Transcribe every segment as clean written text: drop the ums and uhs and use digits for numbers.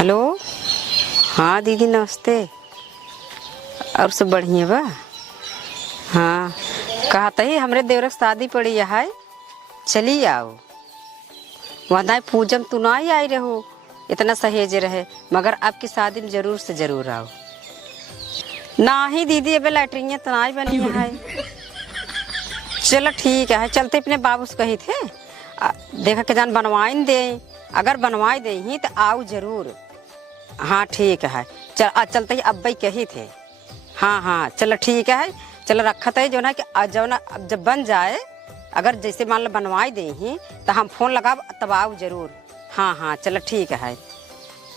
Hello. हाँ दीदी नमस्ते। और सब बढ़िया बा। हाँ कहता ही हमरे देवरक शादी पड़ी है, चली आओ। वहाँ पूजम तू ना ही आई रहो, इतना सहेज रहे, मगर आपकी शादी में जरूर से जरूर आओ। ना ही दीदी अबे लैटरिन तो ना ही बनी है। चलो ठीक है, चलते अपने बाबू से कही थे देखा के जान बनवाई दे, अगर बनवाई दे ही तो आओ जरूर। हाँ ठीक है, चलते ही अब्बई कही थे। हाँ हाँ चलो ठीक है, चलो रखा था जो ना कि जो ना अब जब बन जाए, अगर जैसे मान लो बनवाई दे ही तो हम फोन लगा तब आओ जरूर। हाँ हाँ चलो ठीक है।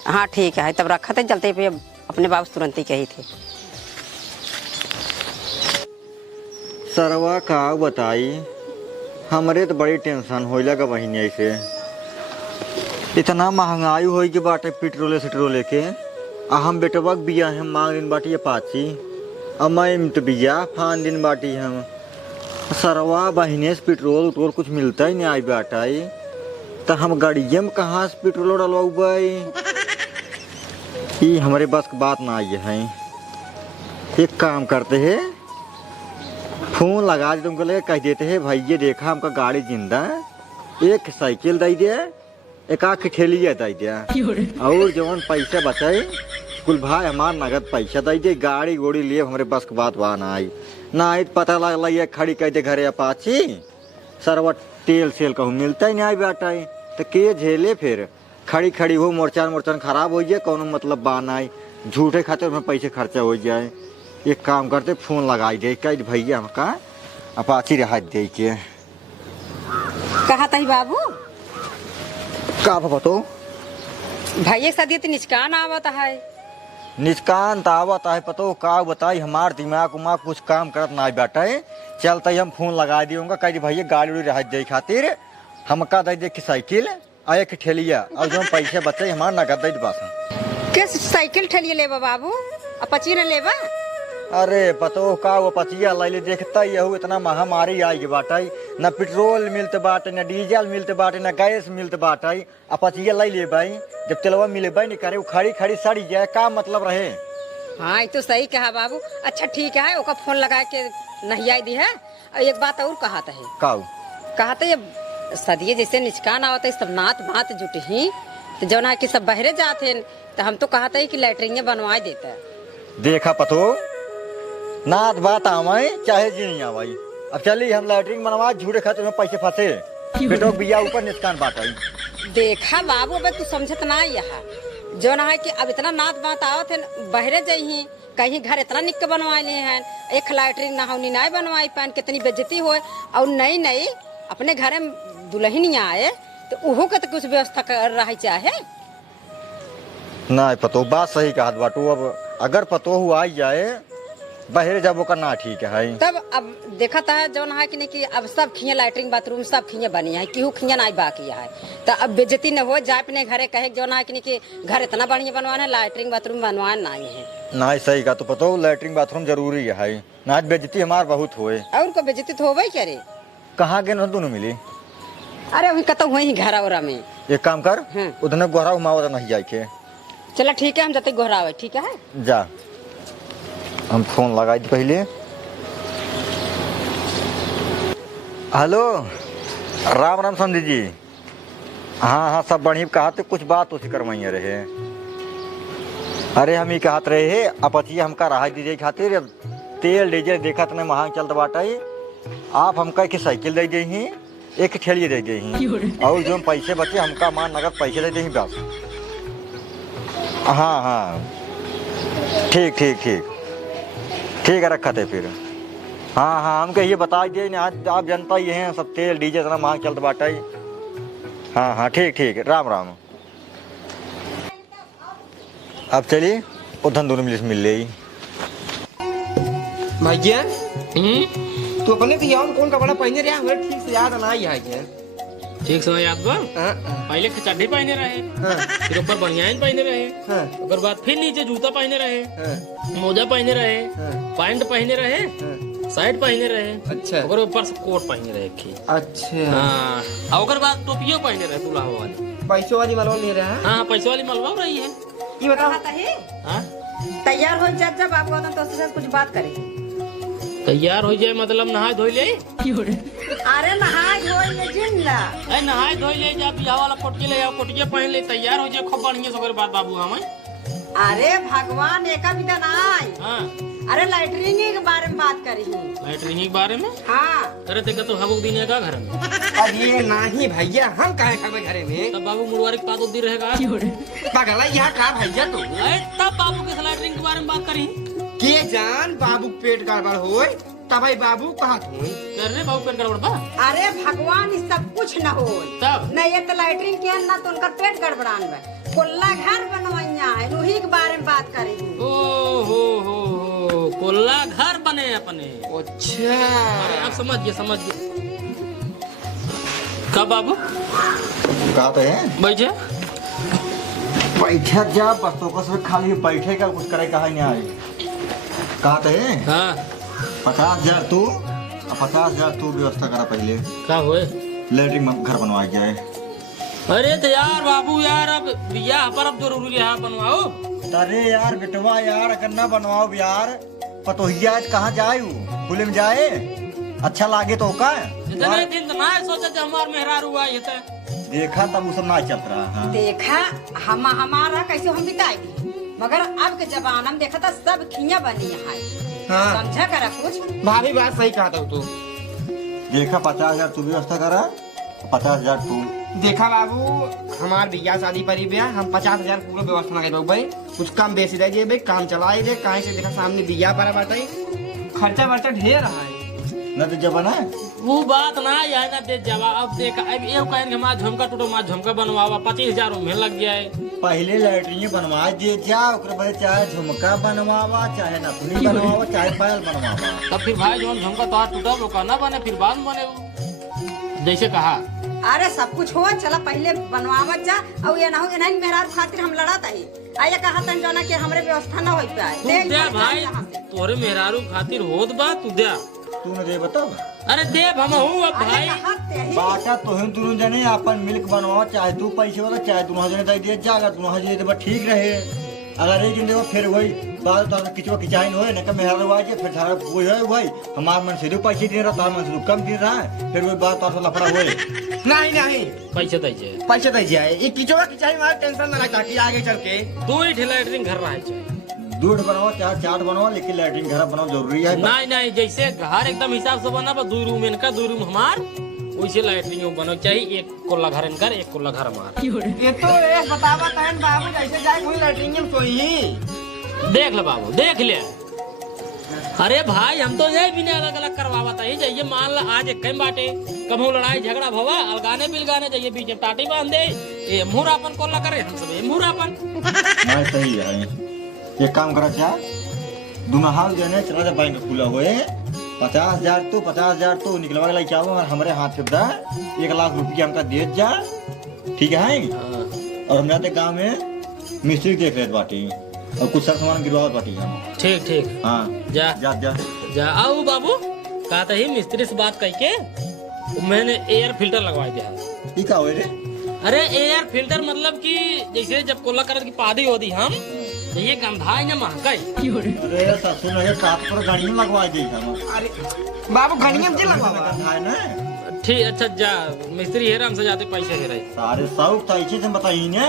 हाँ ठीक है, तब रखा था, चलते ही अपने बाबू तुरंत ही कही थे। सरवा का बताई, हमरे तो बड़ी टेंशन हो लगा बहिनी से। इतना महंगाई हो के बाटे पेट्रोले सेट्रोले के। हम बेटवा बिया हम मांग दिन बाटी पाची, मैं तो बिया फान दिन बाटी हम। सरवा बहिने से पेट्रोल उट्रोल कुछ मिलता ही नहीं आई बाटाई, तो हम गाड़िये में कहाँ से पेट्रोल डलवाऊ भाई। ये हमारे बस की बात ना आई है। एक काम करते है, फोन लगा दे तुमको ले कह देते हैं भाई ये देखा हमका गाड़ी जिंदा, एक साइकिल दे दे, एक आख ठेलिया दे दे, और जवन पैसा बचाए कुल भाई हमार नगद पैसा दे दे। गाड़ी गोड़ी लिए हमारे बस की बात वहाँ ना आई, ना आई पता लग ये खड़ी कह दे घरे अपाची। सरवा तेल सेल कहूँ मिलता ही नहीं आई बेटा, तो के झेले फिर खड़ी खड़ी हो मोरचान खराब हो जाए, कोनो मतलब बान आई, झूठे खाते में पैसे खर्चा हो जाए। एक काम करते फोन लगाई दे कह भैया हमका अपाची रहा दे के। कहा था बाबू का बतो भैया शादी तो निचकान आवत है। निष्कान तो आवत है पतो का बताई, हमार दिमाग उमाग कुछ काम करत ना बैठा। चलते हम फोन लगा दियोगा कह भैया गाड़ी उड़ी रहा दे खातिर हमका दे दे की साइकिल आ एक ठेलिया, और जो पैसे बचे हमार नगद दे बस। किस साइकिल ठेलिया लेबा बाबू, अपची न लेबा? अरे पतो का वो पचिया लाइले देखता ही हो, इतना महामारी आई बाटाई, न पेट्रोल मिलते बाटे, न डीजल मिलते बाटे, न गैस मिलते बाटाई। अब पचिया लाई ले भाई, जब तेलवा मिले भाई नहीं करे वो खड़ी खड़ी सड़ी जाए, का मतलब रहे। हाँ ये तो सही कहा बाबू। अच्छा ठीक है, ओका फोन लगा के नहिया दी है। और एक बात और कहा था, कहा था ये सदिये जैसे निचकान आवत है, सब नात भात जुटे ही तो जो ना कि सब बहरे जाते, तो हम तो कहा था कि लैटरिन बनवा देता। देखा पतो नात बात आवाई चाहे जी नहीं आवाई, अब चली हम लैटरिन बनवा झूठे खाते में पैसे फंसे, बेटो बिया ऊपर निचकान बाटाई। देखा बाबू अब तू समझत ना यहाँ जो ना है कि अब इतना नात बात आवत है, बहरे जाही कहीं घर इतना निक बनवा लिए हैं, एक लैटरिन नहाउनी नहीं बनवाई पान, कितनी बेइज्जती हो। और नई नई अपने घर में दुल्हन आए तो उहो के तो कुछ व्यवस्था कर रही चाहे ना। पतो बात सही कहा बाटू, अब अगर पतो हुआ जाए बहरे जाबो का ना ठीक है। तब अब देखा था जो है कि नहीं कि अब सब खिया लैटरिन बाथरूम सब खिया बनी है, केहू खिया नहीं बाकी है, तो अब बेइज्जती न हो जाए अपने घरे कहे जो है कि नहीं कि घर इतना बढ़िया बनवाना है, लैटरिन बाथरूम बनवाना नहीं है। ना सही का तो पतो लैटरिन बाथरूम जरूरी है ना, बेइज्जती हमार बहुत होए। और को बेइज्जती तो होवे क्या रे? कहाँ गए दोनों मिली? अरे अभी कत हुए ही घर और में। एक काम कर उधर गोहरा उमावत नहीं जाए के। चलो ठीक है, हम जाते गोहरा ठीक है। जा हम फोन लगाई थी पहले। हेलो राम राम समझी जी। हाँ हाँ सब बढ़िया, कहा तो कुछ बात उसी करवाइए रहे। अरे हम ही कहत रहे है अपचिए हमका राह दीजिए खातिर, तेल डीजल देखा तो महंग चलता बाटाई, आप हमका एक साइकिल दे दी ही, एक ठेलिए दे दी ही, और जो पैसे बचे हमका मान नगद पैसे दे दी बस। हाँ हाँ ठीक ठीक ठीक ठीक है, रखा थे फिर। हाँ हाँ हमको ये बता दिए ना, आज आप जनता ही हैं सब तेल डीजल इतना महंग चलता बाटा ही। हाँ हाँ ठीक ठीक राम राम। अब चलिए उधर दोनों मिल ले भैया। तू अपने तो यार कौन कपड़ा पहने रहा, हमें ठीक से याद ना आई है। ठीक समय याद बा? पहले चड्डी पहने रहे, फिर ऊपर बनियान पहने रहे, उसके बाद फिर नीचे जूता पहने रहे, मोजा पहने रहे, पैंट पहने रहे, शर्ट पहने रहे। अच्छा। और ऊपर से कोट पहने रहे की। अच्छा। हाँ और बाद टोपियो पहने रहे दूल्हा वाली। पैसों वाली मलवा ले रहा है। हाँ पैसे वाली मलवा रही है। ये बताओ हाँ? तैयार हो जा जब आपको तो उससे कुछ बात करेंगे। तैयार हो जाए मतलब नहाए धोई ले। अरे नहाए धोए जिंदा अरे नहाए धोई ले जा बियाह वाला कोटके ले आओ, कोटके पहन ले, तैयार हो जाए खूब बढ़िया से बात बाबू हमें। अरे भगवान एक भी तो नाय। हाँ अरे लैटरिन के बारे में बात करी हूँ। लैटरिन के बारे में? हाँ अरे देखा तो हबुक दिन का घर में। अरे नहीं भैया हम काहे खावे घरे में? तब बाबू मुड़वारी के पास उदी रहेगा। पागल यहाँ का भैया तू? अरे तब बाबू के लैटरिन के बारे में बात करी के जान बाबू पेट गड़बड़ होए तब बाबू कहा हुई कर रहे बाबू पेट गड़बड़ बा। अरे भगवान इस सब कुछ न हो तब न ये तो लैटरिन के ना तो उनका पेट गड़बड़ान बा। कोल्ला घर बनवाइया है उन्हीं के बारे में बात करी हूँ। हो कोल्ला घर बने अपने। अच्छा अरे आप समझ गए कब बाबू कहते हैं बैठे बैठा जा बस तो बस खाली बैठेगा कुछ करे कहा नहीं आई। कहते हैं हाँ 50,000 तू और 50,000 तू व्यवस्था करा पहले, क्या हुए? लेटरिन घर बनवा जाए। अरे तो यार बाबू यार अब बियाह पर अब जरूरी है बनवाओ। अरे यार बेटवा यार अगर ना बनवाओ यार पतोहिया कहाँ जाए खुले में जाए अच्छा लागे तो का इतने दिन तो ना सोचा जब हमार मेहरारू हुआ ये तो देखा तब वो सब ना चल रहा। हाँ। देखा हमारा कैसे हम बिताएगी मगर अब के जमाना में देखा था सब खिया बनी है। हाँ समझा करा कुछ। भाभी बात सही कहा था तू। देखा 50,000 तू व्यवस्था करा 50,000 तू। देखा बाबू हमार बिया शादी परी बिया हम 50,000 पूरा व्यवस्था लगा दो भाई, कुछ कम बेसी रह जाए भाई, काम चलाए दे काहे से देखा सामने बिया पर बाटे खर्चा वर्चा ढेर रहा है न तो जब ना वो बात ना है ना दे जवाब देखा अब ये कहेंगे माँ झुमका टूटो माँ झुमका बनवावा 25,000 में लग गया है। पहले लैटरिन बनवा दे जा ओकरे बाद चाहे झुमका बनवावा चाहे नथुनी बनवावा चाहे पायल बनवावा। तब फिर भाई जो झुमका तो टूटा वो कहना बने फिर बाद में बने वो जैसे कहा। अरे सब कुछ हो चला पहले बनवावत जा और ये ना हो इन्हें मेहरारू खातिर हम लड़ात है आया कहा तन जाना कि हमरे व्यवस्था ना हो पाए। तू दे भाई तोरे मेहरारू खातिर होत बा तू दे तू न दे बता। अरे देव हम हूँ अब भाई बाटा तुम दोनों जने अपन मिल्क बनवाओ चाहे तू पैसे वाला चाहे दोनों जने दे दिया जाएगा दोनों जने दे ठीक रहे। अगर एक दिन देखो फिर वही बात तो किचवा किचाइन होए न मेहरा रवाजे फिर सारा वही है वही हमार मन से दो पैसे दे रहा तार मन से कम दे रहा है फिर वही बात और लफड़ा होए। नहीं पैसे दे जाए ये किचवा किचाई मार टेंशन ना रखा कि आगे चल के दो ही लैटरिन घर रहा है दूध बनाओ चाहे चाट बनाओ लेकिन लैटरिन घर बनाओ जरूरी है। नहीं जैसे घर एकदम हिसाब से बना 2 रूम इनका 2 रूम हमार वैसे लैटरिन बनो चाहिए। एक कोल्ला घर इनका एक कोल्ला घर हमार। ये तो एक बतावा तहन बाबू जैसे जाए कोई लैटरिन में सोई देख ले बाबू देख ले। अरे भाई हम तो ये भी नहीं अलग अलग करवावा था जाइए मान ला आज एक कहीं बाटे कभी लड़ाई झगड़ा भवा अलगाने बिलगाने जाइए बीच में टाटी बांध दे ये मुहरापन कोल्ला करे हम सब ये मुहरापन नहीं सही है। एक काम करा क्या दोनों हाथ जो है चला जा बैंक खुला हुए 50,000 तो 50,000 तो निकलवा के क्या और हमारे हाथ से 1 लाख रुपया हमका दे जा ठीक है। और हम जाते गाँव में मिस्त्री देख रहे बाटी और कुछ सब सामान गिरवा बाटी हम। ठीक हाँ जा जा जा जा आओ बाबू कहते ही मिस्त्री से बात कह के मैंने एयर फिल्टर लगवा दिया। ठीक है रे। अरे एयर फिल्टर मतलब कि जैसे जब कोल्ला करत की पादी होती हम ये गंधाई न महकाई। अरे ससुर है काट पर गाड़ी में लगवा दी हम। अरे बाबू घड़िया में लगवा गंधाई ना ठीक अच्छा जा मिस्त्री हेरा हमसे जाते पैसे हेरा सारे शौक था इसी से बताइए ने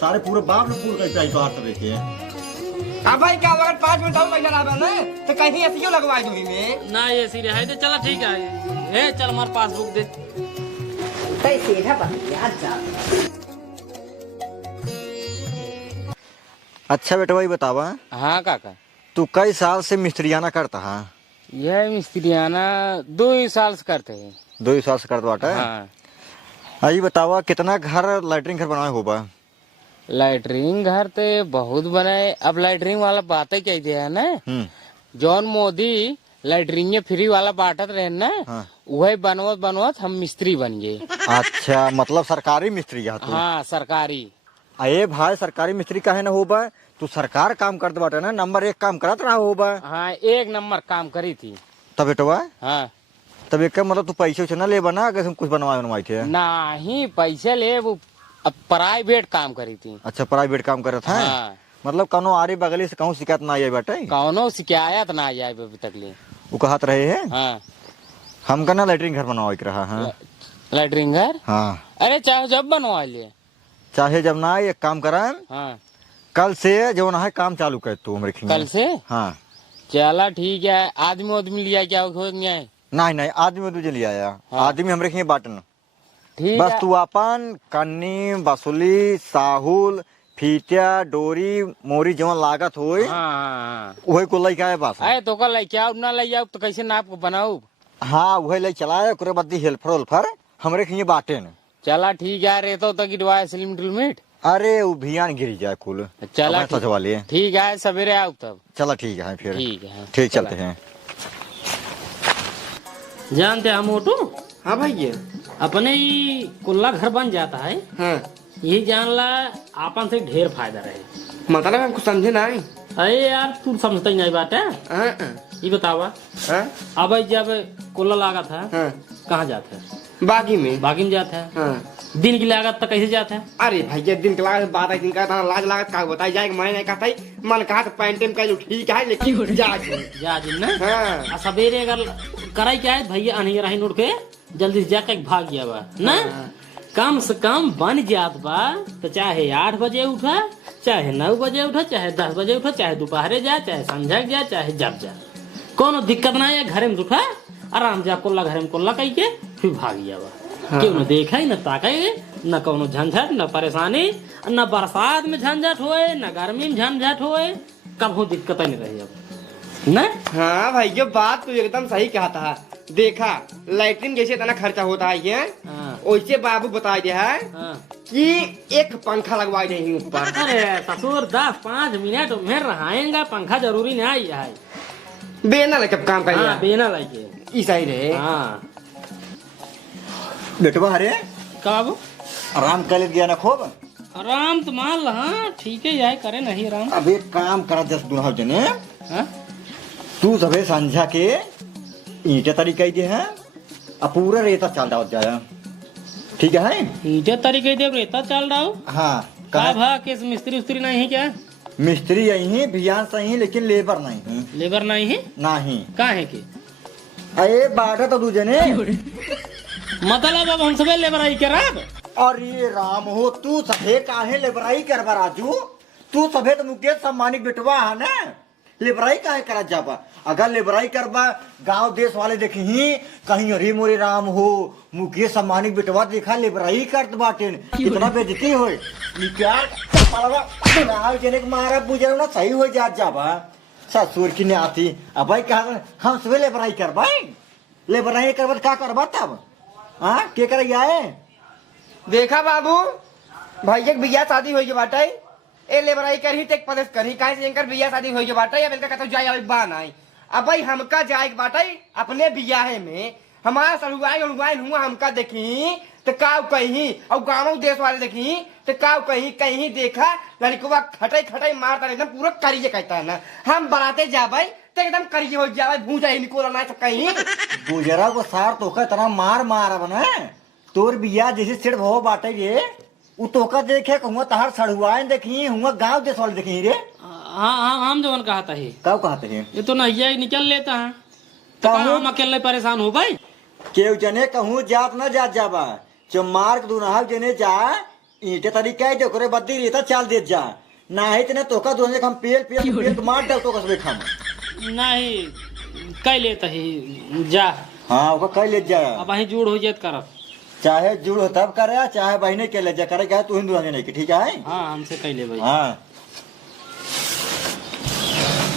सारे पूरे बाप लोग पूरे कैसे तो हाथ रखे। अब भाई क्या अगर 5 मिनट और लग रहा है तो कहीं ऐसी क्यों लगवा दूंगी मैं ना ये सीधे है तो चला ठीक है ए चल हमारे पासबुक दे कैसे है यार जा। अच्छा बेटा भाई बतावा हाँ काका तू कई साल से मिस्त्रियाना करता है? यह मिस्त्रियाना 2 साल से करते हैं। 2 साल से करता बाटा। हाँ आई बतावा कितना घर लैटरिन घर बनाए होगा? लैटरिन घर तो बहुत बनाए। अब लैटरिन वाला बात ही कहते हैं ना जौन मोदी लैटरिन फ्री वाला बांटत रहे ना हाँ। वही बनवत हम मिस्त्री बन गए। अच्छा मतलब सरकारी मिस्त्री है तू? हाँ सरकारी। अरे भाई सरकारी मिस्त्री काहे ना होबा तू सरकार काम करते बाटे ना नंबर 1 काम करत रहा होबा। हाँ 1 नंबर काम करी थी तब बेटवा। हाँ तब एक मतलब तू पैसे उसे ना ले बना अगर कुछ बनवाए थे? नहीं पैसे ले वो अब प्राइवेट काम करी थी। अच्छा प्राइवेट काम करत है। हाँ। मतलब कनो आरी बगली से कहूँ शिकायत ना आई बाटे। कौनो शिकायत ना आए अभी तक ले। वो कहत रहे है हाँ हमका ना लैट्रिन घर बनवा के रहा है। लैट्रिन घर। हाँ अरे चाहे जब बनवा लिए। चाहे जब ना आए एक काम करा हाँ कल से जो ना है काम चालू कर तू हमरे खिंगे। कल से। हाँ चला ठीक है। आदमी आदमी लिया क्या हो गया है। नहीं नहीं आदमी तुझे ले आया। हाँ। आदमी हमरे खिंगे बाटन ठीक बस है। तू अपन कन्नी बसुली साहुल फीटिया डोरी मोरी जो लागत होए हाँ हाँ वही को लेके आए बस। अरे तो कल लेके आओ ना ले आओ तो कैसे नाप को बनाऊ। हाँ वही ले चलाए ओकरे बाद हेल्पर उल्फर हमरे खिंगे बाटे न। चला ठीक है। रेतो तक गिरवाए सिलिमिट उलिमिट। अरे वो भियान गिर जाए कुल। चला अपने सच वाली है। ठीक है सवेरे आओ तब। चला ठीक है फिर। ठीक है ठीक चलते हैं। जानते हम मोटू हाँ भैया। अपने ही कुल्ला घर बन जाता है हाँ यही जान ला आपन से ढेर फायदा रहे। मतलब हमको समझे नहीं। अरे यार तू समझता ही नहीं बात है। हाँ ये बतावा हाँ अब जब कुल्ला लागत है हाँ कहाँ जाता है। बाकी में। बागी में जाता है। हाँ दिन की लागत तो कैसे जाता है। अरे भैया दिन के लागत बात है दिन का लाज लागत का बताई जाए मैं नहीं कहता मन कहा तो पैंट का जो ठीक है लेकिन जा जा दिन ना। हाँ आ सवेरे अगर कराई क्या है भैया अनही रही नोट के जल्दी से जाकर भाग गया बा ना। कम से कम बन जात बा तो चाहे 8 बजे उठा चाहे 9 बजे उठा चाहे 10 बजे उठा चाहे दोपहरे जा चाहे संझा जा चाहे जब जा कोनो दिक्कत ना है। घरे में उठा आराम जा कुल्ला घरे में कुल्ला कही के फिर भाग गया बा। क्यों न देखा न ताके न कोनो झंझट न परेशानी न बरसात में झंझट होए न गर्मी में झंझट होए कभी दिक्कत नहीं रही अब न। हाँ भैया बात तो एकदम सही कहता है। देखा लैट्रिन जैसे इतना खर्चा होता है ये हाँ। वैसे बाबू बता दिया है हाँ। कि एक पंखा लगवा देंगे ऊपर। अरे ससुर 10-5 मिनट में रहाएगा पंखा जरूरी नहीं है। बेना लेके काम कर हाँ बेना लगे ऐसा ही रहे। हाँ बेटवा अरे का बाबू आराम कर गया ना खूब। आराम तो मान ला। हाँ ठीक है यार करे नहीं आराम। अब एक काम करा 10 दुल्हा जने हाँ? तू सबे संझा के ईंटे तरीके दे है अब पूरा रेता चल डाल जाए। ठीक है ईटे तरीके दे रेता चल रहा हो। हाँ का भा किस मिस्त्री उस्त्री नहीं है क्या। मिस्त्री यही भियान सही लेकिन लेबर नहीं है। लेबर नहीं है नहीं कहाँ है की अरे बाटा तो तू जने मतलब अब हम सब लेबर आई के राब। अरे राम हो तू सभे काहे लेबराई करबा राजू। तू सभे तो मुकेश सम्मानित बेटवा है ना लेबराई काहे करा जाबा। अगर लेबराई करबा गांव देश वाले देखी कहीं अरे मोरे राम हो मुकेश सम्मानित बेटवा देखा लेबराई करत बाटे कितना बेइज्जती होए। क्या पड़वा बनाव जने के मारा बुझे ना सही हो जात जाबा। ससुर की ने आती अब भाई कहा हम सभे लेबराई करबा। लेबराई करबा का करबा तब हाँ के कर आए। देखा बाबू भैया के बिया शादी हो बाटे ए लेबराई कर ही टेक प्रदेश कर ही काहे से इनकर बिया शादी हो बाटे अब इनका कहता जाए बा नहीं। अब भाई हमका जाए बाटे अपने बियाहे में हमारा सरुआई उड़वाई हुआ हमका देखी तो काव कहीं और गाँव देश वाले देखी तो काव कहीं कहीं देखा लड़कवा खटाई खटाई मारता एकदम पूरा करिए कहता है ना। हम बनाते जाबे तो एकदम करिए हो जाए भूजा ही निकोला ना कहीं गुजरा को सार तो का तना मार मार बना तोर बिया जैसे सिर भो बाटे रे उ तोका देखे कहूँ तहार सड़ुआए देखी हुआ गांव देश वाले देखी रे। हाँ हाँ हम जवन कहता है कब कहते हैं ये तो नहिया निकल लेता है तो कहूँ हम अकेले परेशान हो भाई। केव जने कहूँ जात न जात जाबा जो मार्ग दुनाह जने जा ईंटे तरीका दे ओकरे बद्दी रेता चाल दे जा ना है तने तोका दोने हम पेल पेल पेल मार डाल तो कसबे खाम नहीं कह लेता है जा। हाँ ओका कह ले जा अब वही जुड़ हो जात करब चाहे जुड़ हो तब करे चाहे बहने के ले जा करे क्या तू हिंदू नहीं की ठीक है। हाँ हमसे कह ले भाई। हाँ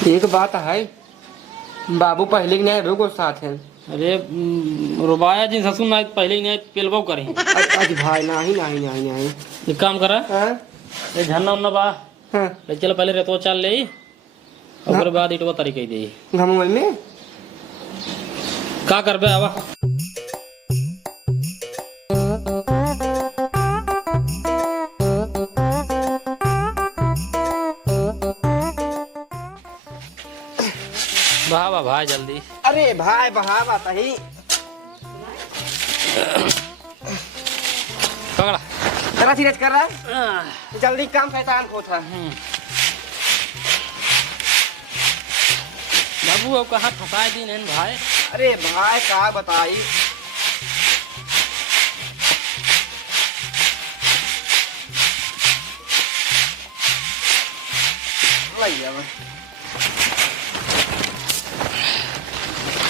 एक बात है बाबू पहले के नहीं रोगो साथ है। अरे रुबाया जी ससुर ना पहले ही नहीं पेलबो करें। आज भाई नहीं नहीं नहीं नहीं एक काम करा हाँ ये झन्ना उन्ना बा हाँ ले चल पहले रेतो चाल ले और बाद इटवा तरीके दे घमोल में का करबे आवा। बहा भाई जल्दी। अरे भाई बहा बात ही पकड़ा जरा धीरज कर रहा है, जल्दी काम शैतान को था। बाबू अब कहाँ फंसाए दिन है भाई। अरे भाई क्या बताई,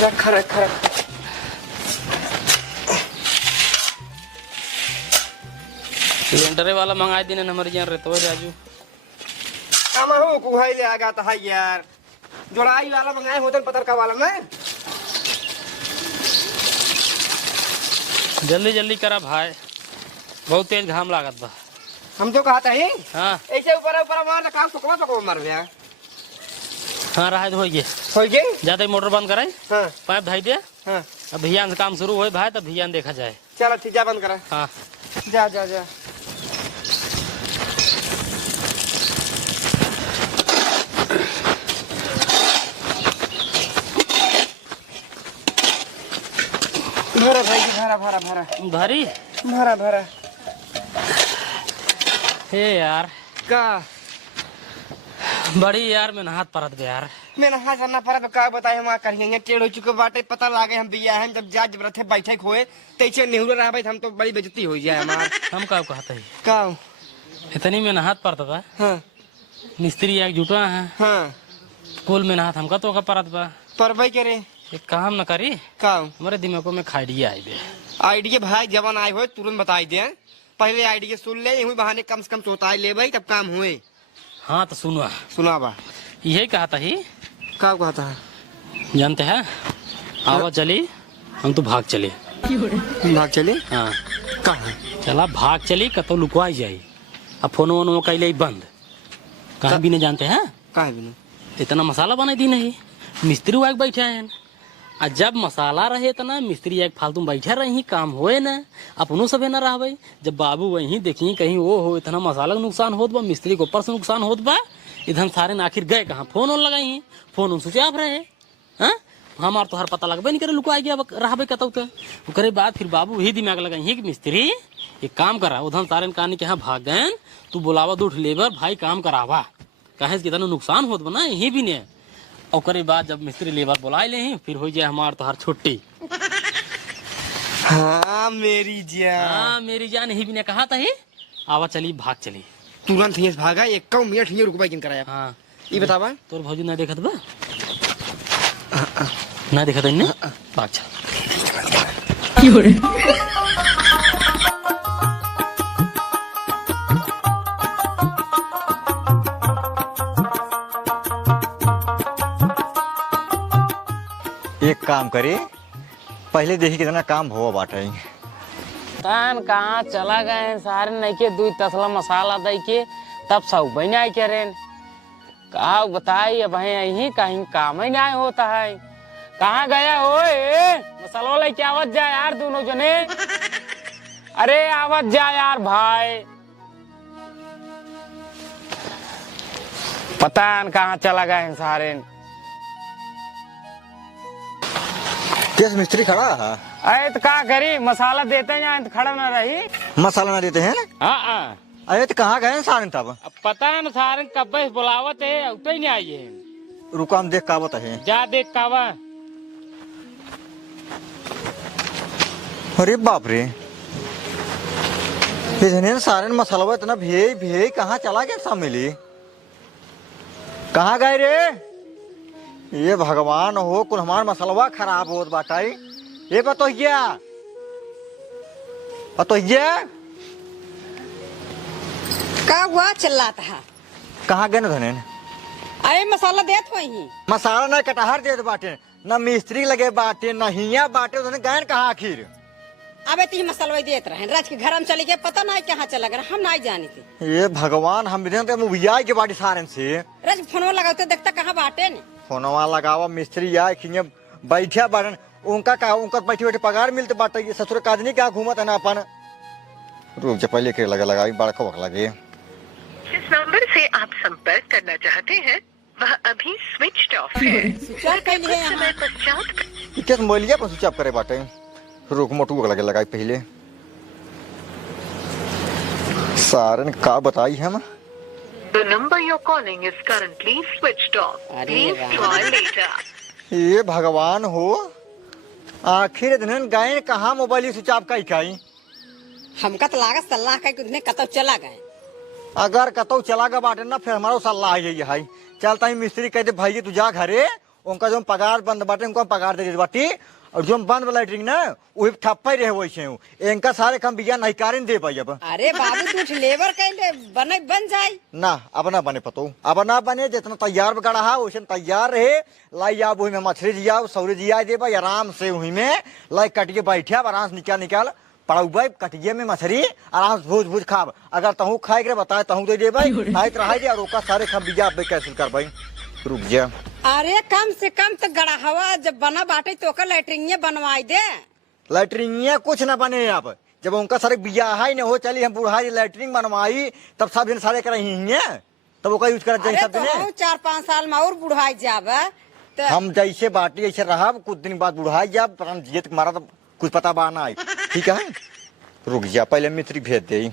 रख रख रख। सिलेंडरे वाला मंगाए दिन हमारे यहाँ रहते हो राजू। हमारो कुहाई ले आ गया था यार, जोड़ाई वाला मंगाए होते पत्थर का वाला ना। जल्दी जल्दी करा भाई, बहुत तेज घाम लागत बा। हम तो कहते हैं हाँ ऐसे ऊपर ऊपर मार काम सुकवा सुकवा मर गया। हाँ रहा हो गए, हो गए। जाते मोटर बंद कराए, हाँ पाइप धाई दे। हाँ अब भैया से काम शुरू हो भाई, तब भैया देखा जाए। चलो ठीक है, बंद करा। हाँ जा जा जा। भरा भाई, भरा भरा भरा भारी भरा भरा। हे यार का बड़ी यार में हाथ परत गया यार। मैंने हाथ करना पड़ा तो क्या बताए, हम करेंगे टेढ़ हो चुके बाटे, पता लागे हम बिया हैं जब जा जब रथे बैठे खोए तैसे नेहरू रहा भाई, हम तो बड़ी बेइज्जती हो जाए हमार। हम का कहते हैं का इतनी में हाथ परत बा। हाँ मिस्त्री एक जुटा है, हाँ कुल में हाथ हमका तो का परत बा। पर भाई करे एक काम न करी, का हमारे दिमागों में खाइडिया आई बे। आइडिया भाई जवान आए हो तुरंत बताई दे, पहले आइडिया सुन ले, यही बहाने कम से कम सोता ले भाई तब काम हुए। हाँ तो सुनो, सुना बा यही कहता ही, का कहता है, जानते हैं आवा चली हम तो भाग चले। भाग चले। हाँ कहाँ चला भाग चली कतो लुकवाई जाई, अब फोन वोन वो कैले बंद कहीं भी नहीं जानते हैं। कहाँ बिना इतना मसाला बना दी नहीं, मिस्त्री वाग बैठे हैं। आ जब मसाला रहे तना मिस्त्री एक फालतू बैठे रही, काम होए ना अपनों सबे न रह भाई। जब बाबू वहीं देखी कहीं वो हो इतना मसाला का नुकसान होत बा, मिस्त्री को ऊपर से नुकसान होत बा। इधर सारे न आखिर गए कहाँ, फोन लगाई, फोन स्विच ऑफ रहे। हाँ हमार तो हर पता लगबे नहीं करे, लुका गया रहा कतौ तो। ओकरे बाद फिर बाबू वही दिमाग लगाई कि मिस्त्री एक काम करा, उधर सारे कहानी के यहाँ भाग गए, तू बुलावा दूठ लेबर भाई काम करावा, कहे कितना नुकसान होत बना यही भी नहीं। और बाद जब मिस्त्री लेबर बुला ले फिर हो जाए हमार तो हर छुट्टी। हाँ मेरी जान, हाँ मेरी जान यही भी ने कहा था ही, आवा चली भाग चली तुरंत ही भागा, एक कम मिनट ही रुकबा किन कराया। हाँ ये बतावा तोर भौजी ना देखत बा, ना देखत है ना भाग चल। एक काम करे, पहले देखी कितना काम हो बाटे। तान कहाँ चला गए सारे नहीं के दूध तसला मसाला दे के तब सब बना के रेन कहा बताइए भाई, यही कहीं काम ही नहीं होता है। कहाँ गया हो मसाला लेके आवत जा यार दोनों जने, अरे आवत जा यार भाई, पता न कहाँ चला गए सारे। तेज मिस्त्री खड़ा है, अरे तो क्या करी, मसाला देते हैं तो खड़ा ना रही। मसाला ना देते हैं ना। हाँ अरे तो कहाँ गए सारे तब, अब पता न सारे कब बुलावत है उतर ही नहीं आई है। रुको हम देख कावत है। जा देख कावा। अरे बाप रे, इतने सारे मसाला इतना भेज भेज कहाँ चला गया सब मिली, कहाँ गए रे। ये भगवान हो, कुल हमार मसलवा खराब होत बाटाई। ये बतोहिया का हुआ चिल्लाता है, कहाँ गए न धने। अरे मसाला देत वही। मसाला न कटहर देत बाटे, न मिस्त्री लगे बाटे, न हिया बाटे, धने गए कहाँ आखिर। अबे ती मसाला देत रहे, राज के घर में चले गए, पता नहीं कहाँ चला गया, हम नहीं जानी थी। ये भगवान, हम मुबिया के बाटी सारे से राज फोन लगाते देखता कहाँ बाटे ने। फोनवा लगावा, मिस्त्री आए खिंगे बैठे बाटन, उनका का उनका बैठे बैठे पगार मिलते बाटे। ये ससुर कादनी क्या घूमत है ना अपन। रुक जा पहले के लगा बड़का वक्त लगे। जिस नंबर से आप संपर्क करना चाहते हैं वह अभी स्विच ऑफ है। समय पश्चात क्या मोबाइलिया पर स्विच ऑफ करे बाटे। रुक मोटू लगे लगाई पहले। सारन का बताई हम। The number you're calling is currently switched off. Please try later. ये भगवान हो, आखिर दिन गए कहाँ मोबाइल स्विच ऑफ का इकाई। हमका तो लागत सलाह का कि उसने कतौ चला गए। अगर कतौ चला गया बाटे ना फिर हमारा सलाह यही है, चलता ही मिस्त्री कहते भाई तू जा घरे, उनका जो पगार बंद बाटे उनको पगार दे बाटी, और जो बंद लैटरिंग ना वही ठप्पा ही रहे वैसे इनका सारे काम बिया नहीं कारण दे पाई। अब अरे बाबू तू लेबर कैले बने बन जाए ना, अब ना बने पतो, अब ना बने जितना तैयार गड़ा है वैसे तैयार रहे। लाई आप वही में मछली जिया सौरे जिया दे भाई आराम से, वही में लाई कट के बैठे आराम से निकाल पड़ाऊ भाई कटिए में मछली आराम से भूज भूज खाब। अगर तहू खाए के बताए तहू दे भाई खाए रहा दे, और ओका सारे खा बिया कैंसिल कर भाई। रुक जा, अरे कम से कम तो गड़ा हवा जब बना बाटे तो ओकर लैटरिंग बनवाई दे। लैटरिंग कुछ ना बने आप, जब उनका सारे बिया ही न हो चली हम बुढ़ाई लैटरिंग बनवाई तब सब दिन सारे कर तब ओका यूज कर सब दिन 4-5 साल में और बुढ़ाई जाब तो हम जैसे बाटी ऐसे रहा, कुछ दिन बाद बुढ़ाई जाब जियत मारा तो कुछ पता बा ना। ठीक है रुक जा, पहले मिस्त्री भेज दे।